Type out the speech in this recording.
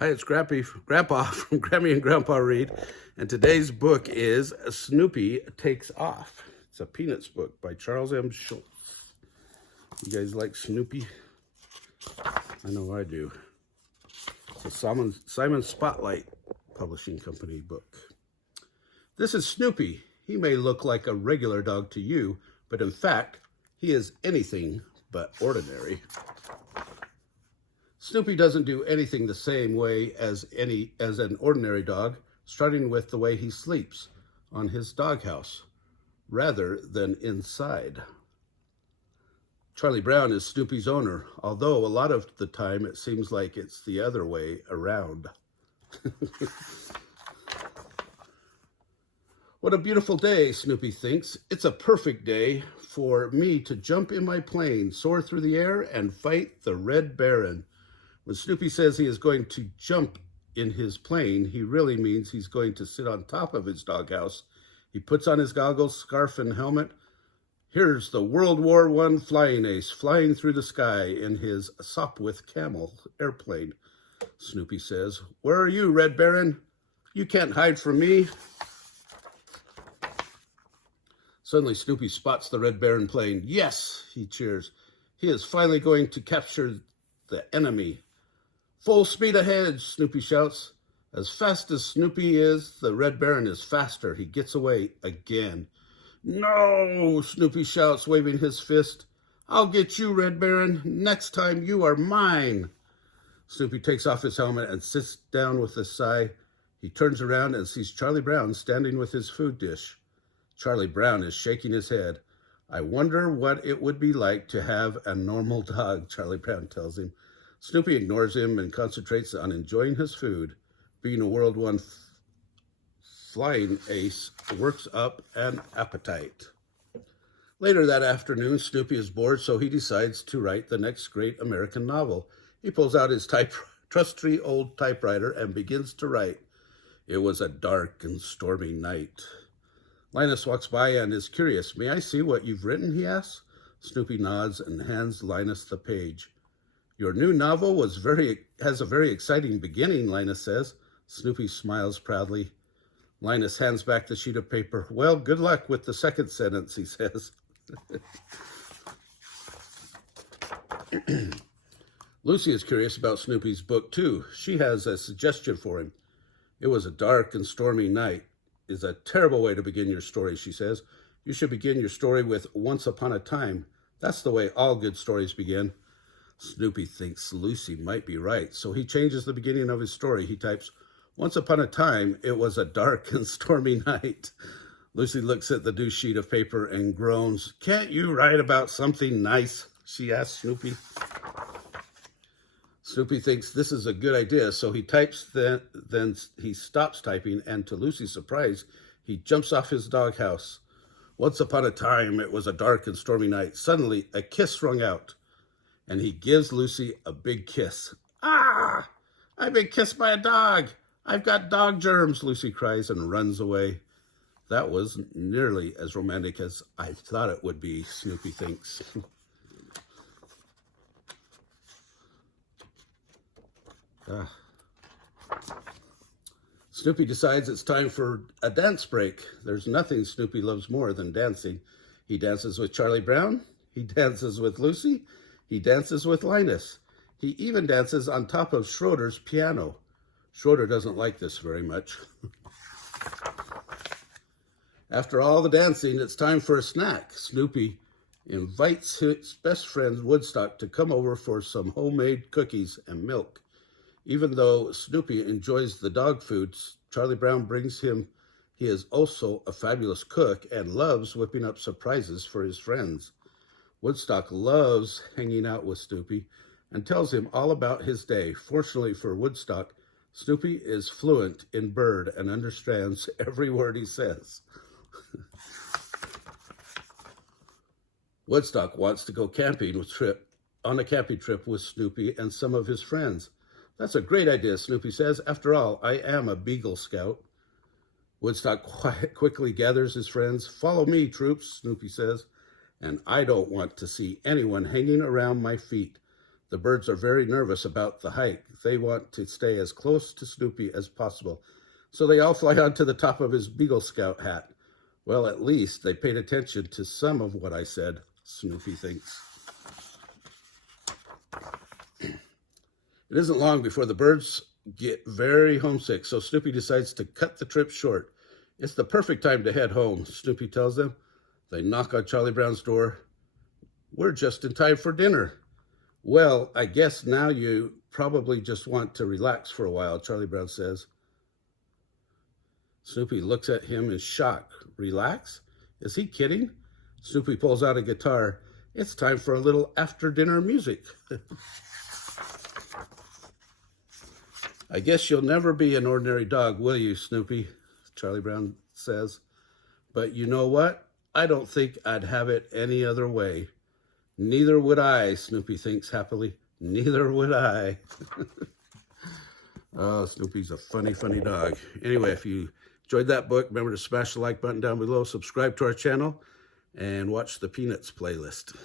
Hi, it's Grandpa from Grammy and Grandpa Read, and today's book is Snoopy Takes Off. It's a Peanuts book by Charles M. Schulz. You guys like Snoopy? I know I do. It's a Simon Spotlight Publishing Company book. This is Snoopy. He may look like a regular dog to you, but in fact, he is anything but ordinary. Snoopy doesn't do anything the same way as an ordinary dog, starting with the way he sleeps on his doghouse, rather than inside. Charlie Brown is Snoopy's owner, although a lot of the time it seems like it's the other way around. What a beautiful day, Snoopy thinks. It's a perfect day for me to jump in my plane, soar through the air, and fight the Red Baron. When Snoopy says he is going to jump in his plane, he really means he's going to sit on top of his doghouse. He puts on his goggles, scarf, and helmet. Here's the World War I flying ace flying through the sky in his Sopwith Camel airplane. Snoopy says, "Where are you, Red Baron? You can't hide from me." Suddenly, Snoopy spots the Red Baron plane. "Yes," he cheers. "He is finally going to capture the enemy." "Full speed ahead," Snoopy shouts. As fast as Snoopy is, the Red Baron is faster. He gets away again. "No," Snoopy shouts, waving his fist. "I'll get you, Red Baron. Next time you are mine." Snoopy takes off his helmet and sits down with a sigh. He turns around and sees Charlie Brown standing with his food dish. Charlie Brown is shaking his head. "I wonder what it would be like to have a normal dog," Charlie Brown tells him. Snoopy ignores him and concentrates on enjoying his food. Being a World War I flying ace works up an appetite. Later that afternoon, Snoopy is bored, so he decides to write the next great American novel. He pulls out his trusty old typewriter and begins to write. It was a dark and stormy night. Linus walks by and is curious. "May I see what you've written?" he asks. Snoopy nods and hands Linus the page. "Your new novel has a very exciting beginning," Linus says. Snoopy smiles proudly. Linus hands back the sheet of paper. "Well, good luck with the second sentence," he says. Lucy is curious about Snoopy's book, too. She has a suggestion for him. "It was a dark and stormy night is a terrible way to begin your story," she says. "You should begin your story with once upon a time. That's the way all good stories begin." Snoopy thinks Lucy might be right, so he changes the beginning of his story. He types, "Once upon a time, it was a dark and stormy night." Lucy looks at the new sheet of paper and groans. "Can't you write about something nice?" she asks Snoopy. Snoopy thinks this is a good idea, so he types, then he stops typing, and to Lucy's surprise, he jumps off his doghouse. "Once upon a time, it was a dark and stormy night. Suddenly, a kiss rung out, and he gives Lucy a big kiss." "Ah! I've been kissed by a dog. I've got dog germs," Lucy cries and runs away. That was nearly as romantic as I thought it would be, Snoopy thinks. Snoopy decides it's time for a dance break. There's nothing Snoopy loves more than dancing. He dances with Charlie Brown. He dances with Lucy. He dances with Linus. He even dances on top of Schroeder's piano. Schroeder doesn't like this very much. After all the dancing, it's time for a snack. Snoopy invites his best friend Woodstock to come over for some homemade cookies and milk. Even though Snoopy enjoys the dog foods Charlie Brown brings him, he is also a fabulous cook and loves whipping up surprises for his friends. Woodstock loves hanging out with Snoopy and tells him all about his day. Fortunately for Woodstock, Snoopy is fluent in bird and understands every word he says. Woodstock wants to go on a camping trip with Snoopy and some of his friends. "That's a great idea," Snoopy says. "After all, I am a Beagle Scout." Woodstock quickly gathers his friends. "Follow me, troops," Snoopy says. "And I don't want to see anyone hanging around my feet. The birds are very nervous about the hike. They want to stay as close to Snoopy as possible. So they all fly onto the top of his Beagle Scout hat. Well, at least they paid attention to some of what I said, Snoopy thinks. It isn't long before the birds get very homesick, so Snoopy decides to cut the trip short. It's the perfect time to head home, Snoopy tells them. They knock on Charlie Brown's door. We're just in time for dinner. Well, I guess now you probably just want to relax for a while, Charlie Brown says. Snoopy looks at him in shock. Relax? Is he kidding? Snoopy pulls out a guitar. It's time for a little after-dinner music. I guess you'll never be an ordinary dog, will you, Snoopy? Charlie Brown says. But you know what? I don't think I'd have it any other way. Neither would I, Snoopy thinks happily. Neither would I. Oh, Snoopy's a funny, funny dog. Anyway, if you enjoyed that book, remember to smash the like button down below, subscribe to our channel, and watch the Peanuts playlist.